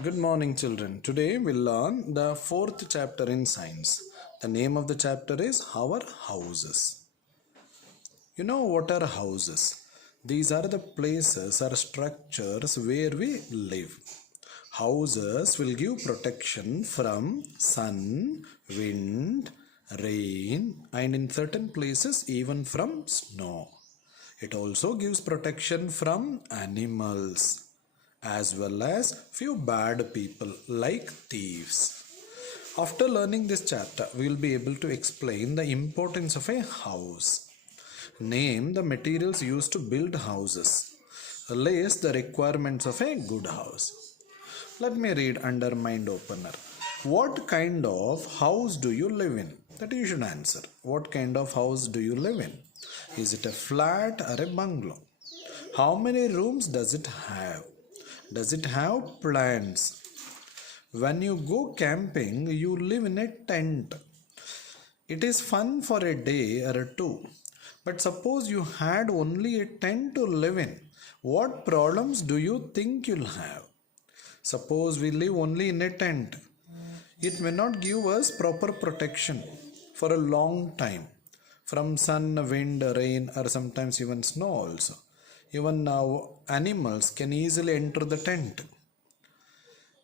Good morning, children. Today we'll learn the fourth chapter in science. The name of the chapter is Our Houses. You know what are houses? These are the places or structures where we live. Houses will give protection from sun, wind, rain, and in certain places even from snow. It also gives protection from animals as well as few bad people like thieves. After learning this chapter, we will be able to explain the importance of a house. Name the materials used to build houses. List the requirements of a good house. Let me read under mind opener. What kind of house do you live in? That you should answer. What kind of house do you live in? Is it a flat or a bungalow? How many rooms does it have? Does it have plants? When you go camping, you live in a tent. It is fun for a day or two. But suppose you had only a tent to live in. What problems do you think you'll have? Suppose we live only in a tent. It may not give us proper protection for a long time from sun, wind, rain, or sometimes even snow also. Even animals can easily enter the tent.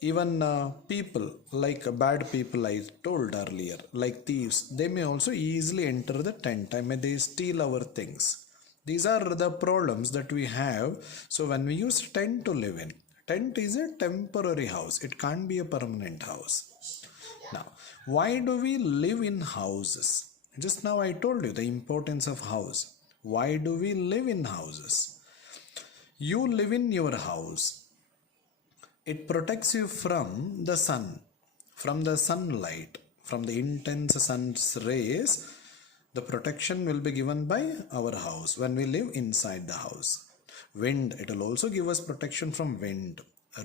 Even people, like bad people I told earlier, like thieves, they may also easily enter the tent. I mean, they steal our things. These are the problems that we have. So when we use tent to live in, tent is a temporary house. It can't be a permanent house. Now, why do we live in houses? Just now I told you the importance of house. Why do we live in houses? You live in your house. It protects you from the sun, from the sunlight, from the intense sun's rays. The protection will be given by our house when we live inside the house. Wind, it will also give us protection from wind.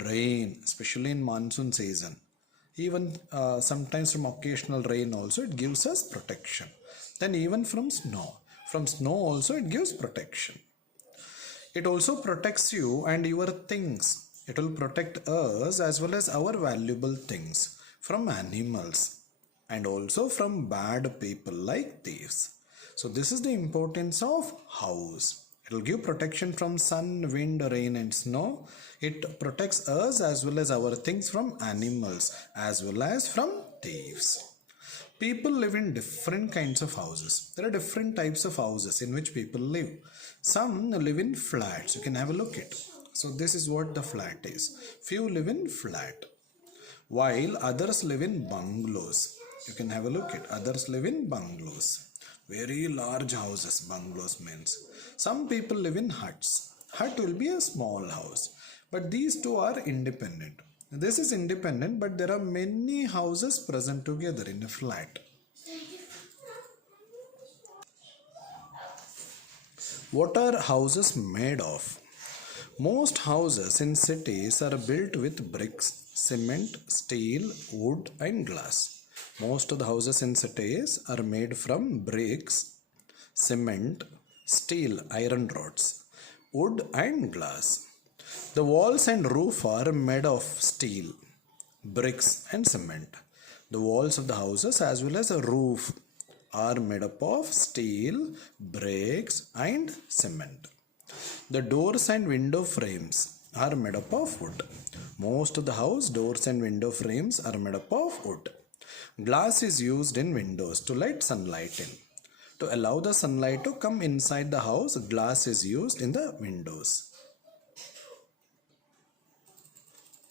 Rain, especially in monsoon season. Even sometimes from occasional rain also it gives us protection. Then even from snow. From snow also it gives protection. It also protects you and your things. It will protect us as well as our valuable things from animals and also from bad people like thieves. So this is the importance of house. It will give protection from sun, wind, rain and snow. It protects us as well as our things from animals as well as from thieves. People live in different kinds of houses. There are different types of houses in which people live. Some live in flats. You can have a look at. So this is what the flat is. Few live in flat, while others live in bungalows. You can have a look at. Others live in bungalows. Very large houses, bungalows means. Some people live in huts. Hut will be a small house. But these two are independent. This is independent, but there are many houses present together in a flat. What are houses made of? Most houses in cities are built with bricks, cement, steel, wood, and glass. Most of the houses in cities are made from bricks, cement, steel, iron rods, wood, and glass. The walls and roof are made of steel, bricks, and cement. The walls of the houses as well as a roof are made up of steel, bricks, and cement. The doors and window frames are made up of wood. Most of the house doors and window frames are made up of wood. Glass is used in windows to let sunlight in. To allow the sunlight to come inside the house, glass is used in the windows.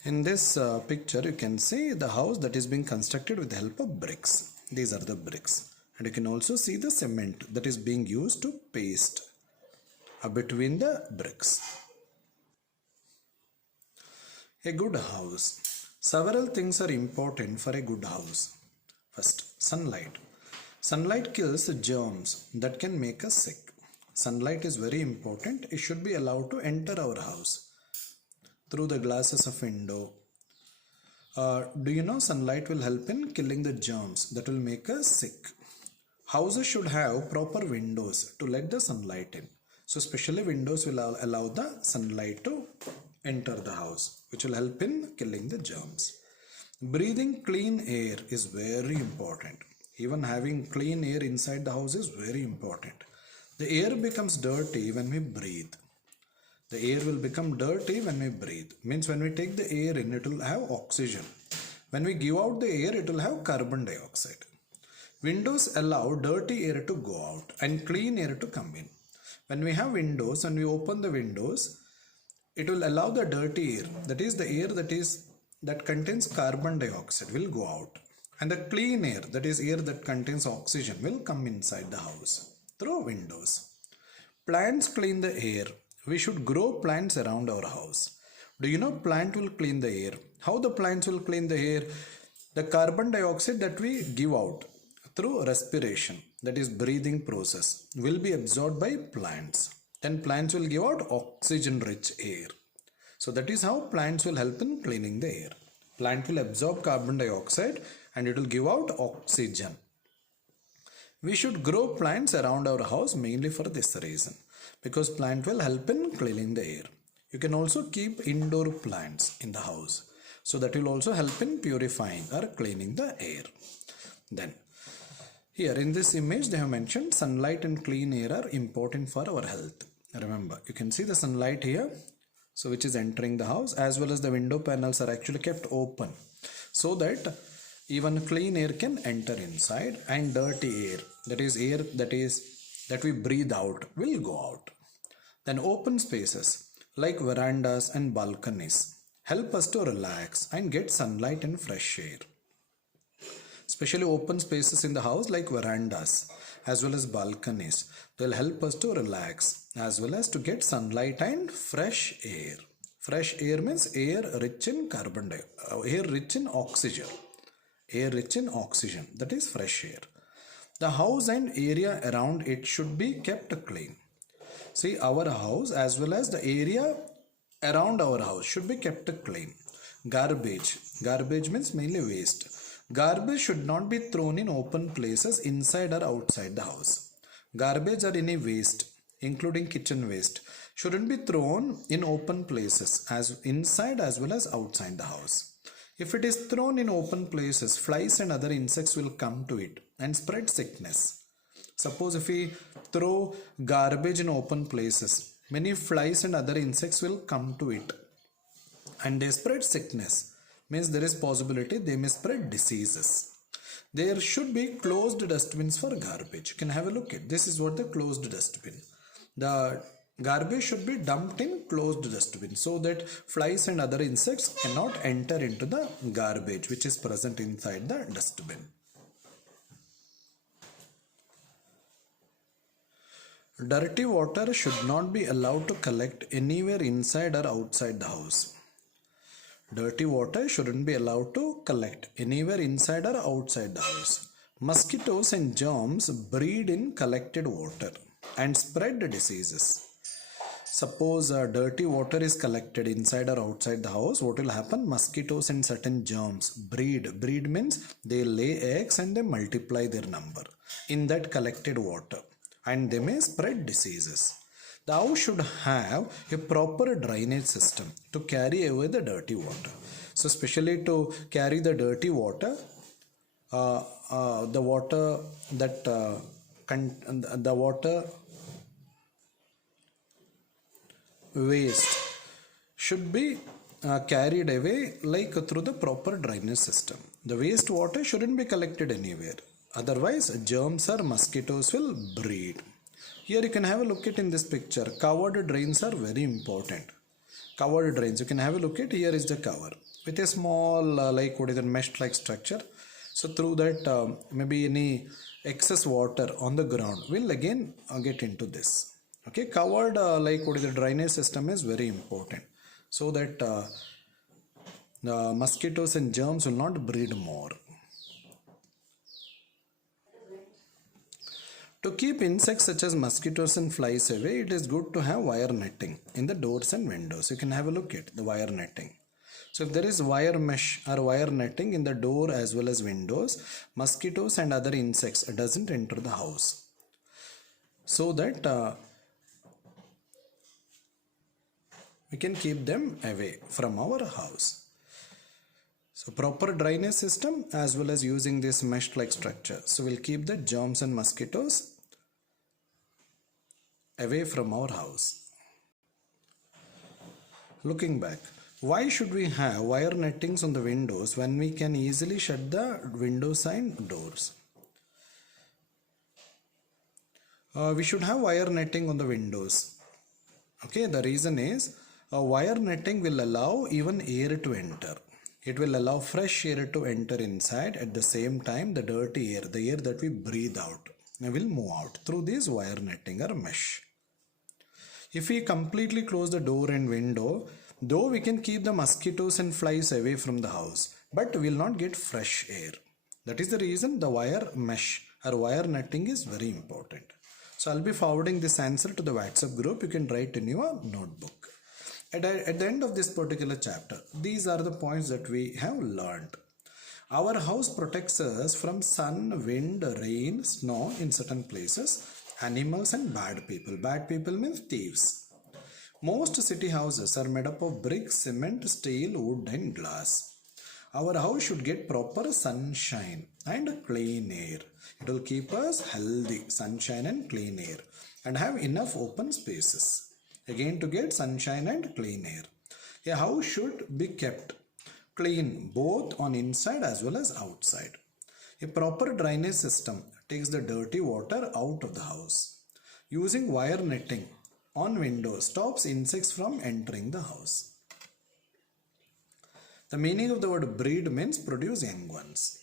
In this picture, you can see the house that is being constructed with the help of bricks. These are the bricks. And you can also see the cement that is being used to paste between the bricks. A good house. Several things are important for a good house. First, sunlight. Sunlight kills germs that can make us sick. Sunlight is very important. It should be allowed to enter our house through the glasses of window. Do you know sunlight will help in killing the germs that will make us sick? Houses should have proper windows to let the sunlight in. So especially windows will allow the sunlight to enter the house, which will help in killing the germs. Breathing clean air is very important. Even having clean air inside the house is very important. The air becomes dirty when we breathe. The air will become dirty when we breathe. Means when we take the air in, it will have oxygen. When we give out the air, it will have carbon dioxide. Windows allow dirty air to go out and clean air to come in. When we have windows and we open the windows, it will allow the dirty air, that is the air that contains carbon dioxide, will go out, and the clean air, that is air that contains oxygen, will come inside the house through windows. Plants clean the air. We should grow plants around our house. Do you know plant will clean the air? How the plants will clean the air? The carbon dioxide that we give out through respiration, that is breathing process, will be absorbed by plants. Then plants will give out oxygen rich air. So that is how plants will help in cleaning the air. Plant will absorb carbon dioxide and it will give out oxygen. We should grow plants around our house mainly for this reason, because plant will help in cleaning the air. You can also keep indoor plants in the house, so that will also help in purifying or cleaning the air. Then here in this image they have mentioned sunlight and clean air are important for our health. Remember, you can see the sunlight here, so which is entering the house, as well as the window panels are actually kept open so that even clean air can enter inside, and dirty air, that is air that we breathe out, will go out. Then open spaces like verandas and balconies help us to relax and get sunlight and fresh air. Especially open spaces in the house like verandas as well as balconies will help us to relax as well as to get sunlight and fresh air. Fresh air means air rich in air rich in oxygen. Air rich in oxygen, that is fresh air. The house and area around it should be kept clean. See, our house as well as the area around our house should be kept clean. Garbage means mainly waste. Garbage should not be thrown in open places inside or outside the house. Garbage or any waste, including kitchen waste, shouldn't be thrown in open places as inside as well as outside the house. If it is thrown in open places, flies and other insects will come to it and spread sickness. Suppose if we throw garbage in open places, many flies and other insects will come to it and they spread sickness. Means there is possibility they may spread diseases. There should be closed dustbins for garbage. You can have a look at this. Is what the closed dustbin. The garbage should be dumped in closed dustbin so that flies and other insects cannot enter into the garbage which is present inside the dustbin. Dirty water should not be allowed to collect anywhere inside or outside the house. Dirty water shouldn't be allowed to collect anywhere inside or outside the house. Mosquitoes and germs breed in collected water and spread diseases. Suppose dirty water is collected inside or outside the house, what will happen? Mosquitoes and certain germs breed. Breed means they lay eggs and they multiply their number in that collected water and they may spread diseases. The house should have a proper drainage system to carry away the dirty water. So especially to carry the dirty water, the water waste should be carried away like through the proper drainage system. The waste water shouldn't be collected anywhere. Otherwise, germs or mosquitoes will breed. Here you can have a look at in this picture. Covered drains are very important. Covered drains, you can have a look at. Here is the cover with a small mesh like structure. So through that maybe any excess water on the ground will again get into this. Okay, covered drainage system is very important so that the mosquitoes and germs will not breed more. To keep insects such as mosquitoes and flies away, it is good to have wire netting in the doors and windows. You can have a look at the wire netting. So if there is wire mesh or wire netting in the door as well as windows, mosquitoes and other insects doesn't enter the house. So that We can keep them away from our house. So proper drainage system as well as using this mesh like structure. So we'll keep the germs and mosquitoes away from our house. Looking back, why should we have wire nettings on the windows when we can easily shut the windows and doors? We should have wire netting on the windows. Okay, the reason is wire netting will allow even air to enter. It will allow fresh air to enter inside. At the same time, the dirty air, the air that we breathe out, will move out through this wire netting or mesh. If we completely close the door and window, though we can keep the mosquitoes and flies away from the house, but we will not get fresh air. That is the reason the wire mesh or wire netting is very important. So I'll be forwarding this answer to the WhatsApp group. You can write in your notebook. At the end of this particular chapter, these are the points that we have learned. Our house protects us from sun, wind, rain, snow in certain places, animals and bad people. Bad people means thieves. Most city houses are made up of bricks, cement, steel, wood and glass. Our house should get proper sunshine and clean air. It will keep us healthy, sunshine and clean air, and have enough open spaces. Again, to get sunshine and clean air. A house should be kept clean both on inside as well as outside. A proper drainage system takes the dirty water out of the house. Using wire netting on windows stops insects from entering the house. The meaning of the word breed means produce young ones.